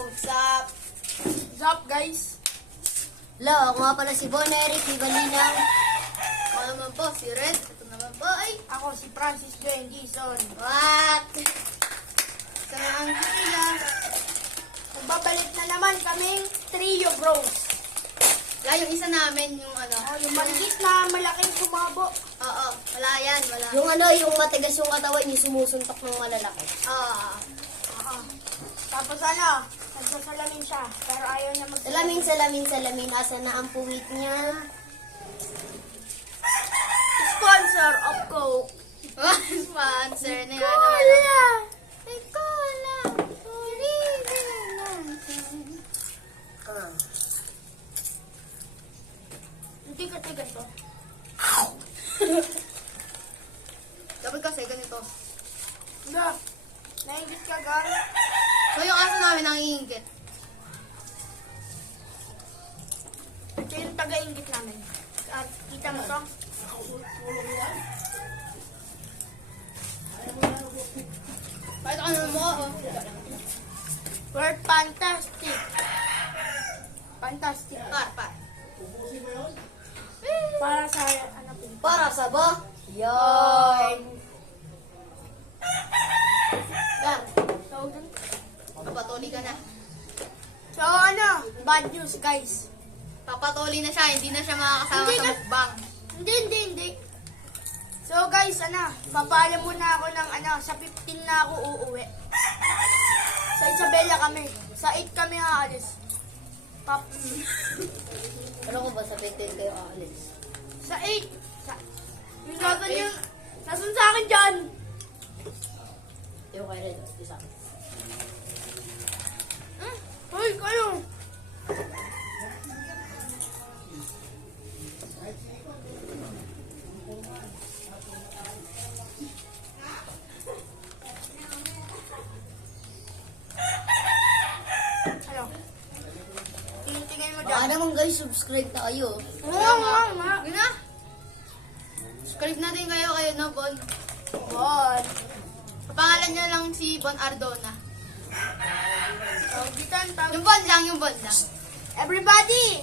what's up? What's up, guys? Hello, ako nga pala si Bon Eric Ibalinang. Ako naman po, si Red. Ito naman po ay... Ako si Francis Joel Gison. What? Sa mga ang sila. Nagbabalik na naman kaming trio bros. Wala yung isa namin, yung ano. Yung maliit na malaking kumabo. Oo, wala yan, wala. Yung ano, yung matigas yung katawan, yung sumusuntok ng malalaki. Oo. Tapos ano, nagsasalamin siya. Pero ayaw niya Salamin, salamin, salamin. Asa na ang puwit niya? Sponsor of Coke. Sponsor na yan. Cola! May cola. Hindi ka ganito. Dapat kasi ganito. Ga, naingit ka, Gar. So yung aso namin ang iingit. Ito yung taga-ingit namin. At kita mo to? Bakit ano mo? We're fantastic. Fantastic. Par. Para sa ano po. Para sa ba? Yan. Yan. So, Papatuli ka na. so ano, bad news, guys. Papatuli na siya, hindi na siya makakasama Hindi sa ka- mukbang. Hindi. So guys, papaalam muna ako ng sa 15 na ako uuwi. Sa Isabela kami. Sa 8 kami aalis. Ano ko ba sabihin kayo aalis? Sa 8. Nasan sa akin dyan? Yung kay Red, isa. Hoy, kayo. Ano? Tingin mo Baka dyan. naman guys, subscribe tayo. Nga. Yun na. Subscribe natin kayo no, Bon. Bon. Pangalan niya lang si Bon Ardona. Tawag. Yung Bon lang. Everybody,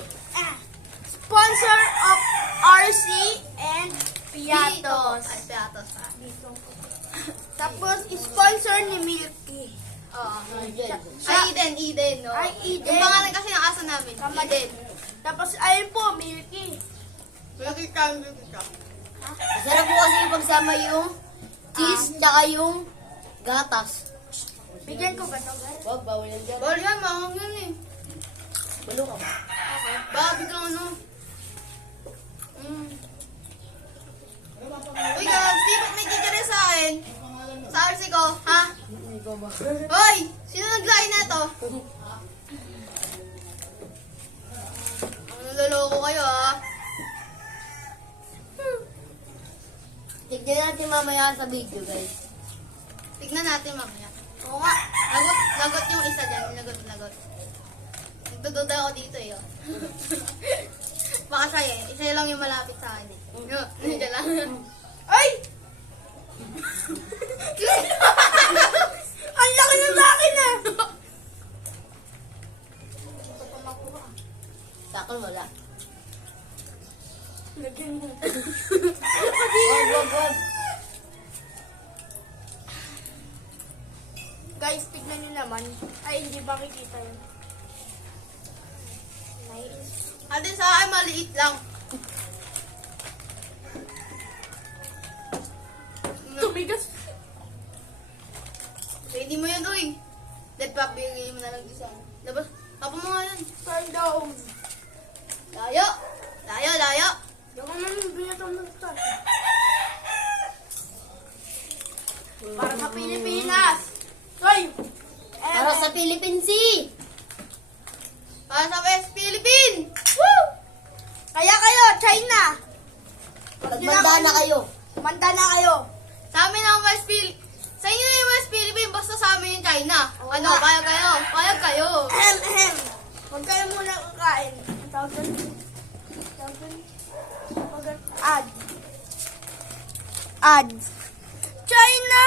sponsor of RC and Piatos. Ay, Piatos. Tapos, sponsor ni Milky. Oo. Diyan. Ay, Eden, no? Ay, Eden. Yung pangalan kasi ng aso namin, Tama Eden. Tapos, ayun po, Milky. Milky ka. Masarap po kasi yung pagsama yung cheese, tsaka yung gatas. Bigyan ko ba ito, guys? Wag, bawal yan dyan. Bawal yan, mahang yan eh. Bulo ka ba? Baka biglang ano. Uy, guys, di ba't may kikiri sa akin? Sa RC ko, ha? Hoy! Sino nag-line na to? Ang naloloko kayo, ha? Tignan natin mamaya sa video guys. Tignan natin mamaya. Oo nga. Lagot yung isa dyan. Lagot. Nagdududa ako dito eh. Oh. Baka sa'yo eh. Isa lang yung malapit sa akin eh. No, nandiyan lang. Ay! Ang laki na sa akin, Sa akin wala. Lagyan mo. Wag. Guys, tignan nyo naman. Ay, hindi ba kikita yun? Nice. Ate sa akin maliit lang. Tumigas. Pwede mo yan, uy. Dead pop, bigay mo na lang isa. Labas. Tapo mo nga yan. Turn down. Layo. Yung naman binatang ng start. Para sa Pilipinas. Hoy! Para sa Philippine Sea. Para sa West Philippine. Woo! Kaya kayo, China. Magmanda na kayo. Manda na kayo. Sa amin ang West Philippine. Sa inyo yung West Philippine, basta sa amin yung China. Oo Ano, nga. payag kayo. Ahem. Huwag kayo muna kakain. Ang tawag doon? Ads. China!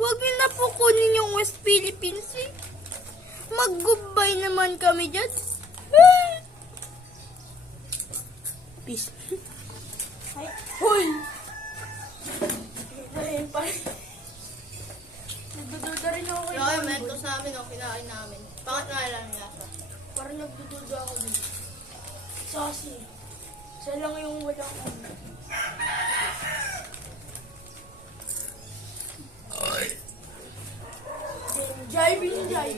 Huwag niyo na po kunin yung West Philippines. Mag-goodbye naman kami dyan. Peace. Ay, hoy! Ayun pa. Nagdududa rin ako kay Kaya kayo, Bonbon. mentos namin, oh, kinain namin. Pangat nga lang yung lasa. Parang nagdududa ako din. Saucy. Siya lang yung walang ano. Binjay, binjay.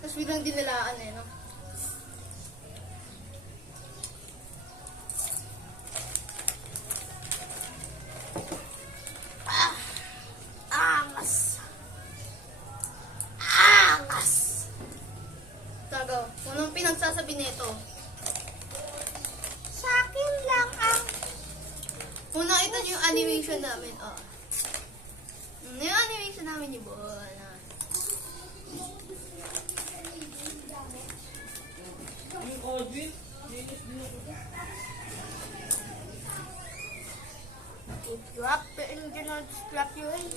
Tapos biglang dinilaan eh, no? Angas. Angas. Tagaw, anong pinagsasabi nito? Sa akin lang ang... Kung nakita niyo yung animation namin, oh. Yung animation namin yung buo, ano. If you have the engine on, just clap your hands.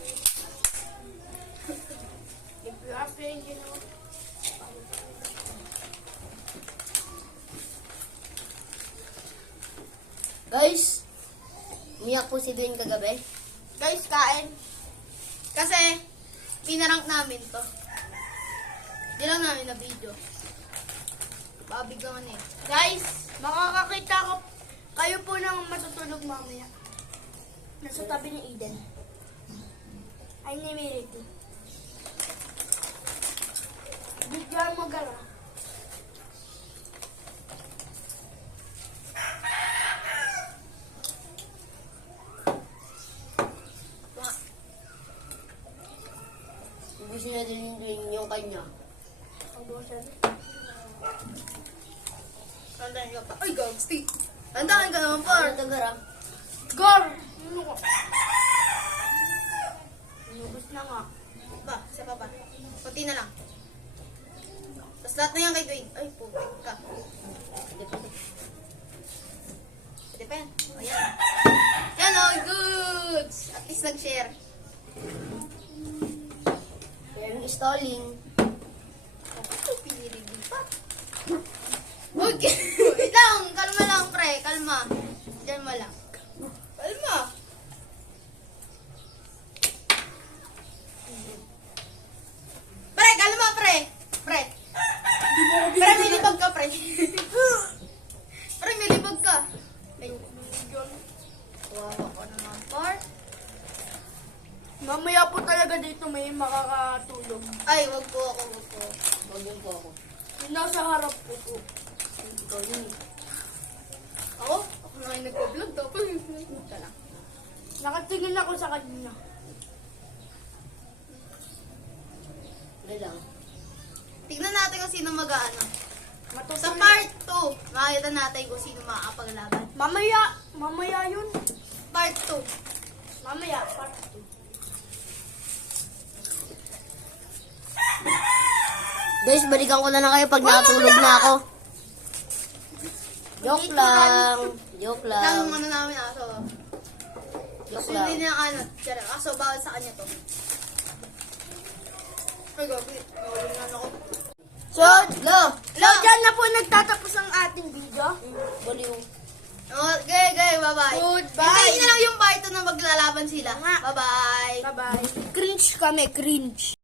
If you have the engine on... Guys, umiyak po si Dwayne kagabi. Guys, kain. Kasi, pinarank namin to. Di lang namin na video. Babig naman eh. Guys, makakakita ko kayo po ng matutulog mamaya. Nasa tabi ni Eden. Ay, ni Mirity. Bigyan mo gara. Gusto niya din yung Dwayne yung kanya. Pagbosan. Tandaan ka pa. Ay, gagsti. Tandaan ka naman, par. Ano tagara? Gar! Ano ko? Inubos na nga. Ba, isa pa pa. Kunti na lang. Tapos lahat na yan kay Dwayne. Ay, putik ka. Hindi pa. Pwede pa yan. Ayan. Yan o, goods. At least nag-share. Pero yung stalling. Ito, pinirigil pa. Okay. Wait lang. Kalma lang, pre. Kalma. Kalma lang. Kalma. Pre, kalma, pre. Pre. Pre, may libag ka, pre. Pre, may libag ka. Ay, wawa ko naman, par. Mamaya po talaga dito may makakatulog. Ay, wag po ako, wag po. Huwag yun po ako. Yung nasa harap po po. Ikaw yun eh. Ako? Ako na kayo nagpa-vlog, tapos puta lang. Nakatingin ako sa kanya. Wala lang. Tignan natin kung sino mag-aano. Sa Matutuloy. part 2, makikita natin kung sino makakapaglaban. Mamaya yun. Part 2. Mamaya, part 2. Guys, balikan ko na lang kayo pag nakatulog na ako. Joke lang. Joke Lang lang. yung ano namin aso. Joke Kasi lang. hindi na ano, tiyara, aso bawal sa kanya to. Ay, gabi. Nawalan na ako. So, Lo! dyan na po nagtatapos ang ating video. Baliw. Okay, bye-bye. Goodbye. Hintayin niyo lang yung part 2 na maglalaban sila. Nga. Bye-bye. Bye-bye. Cringe kami, cringe.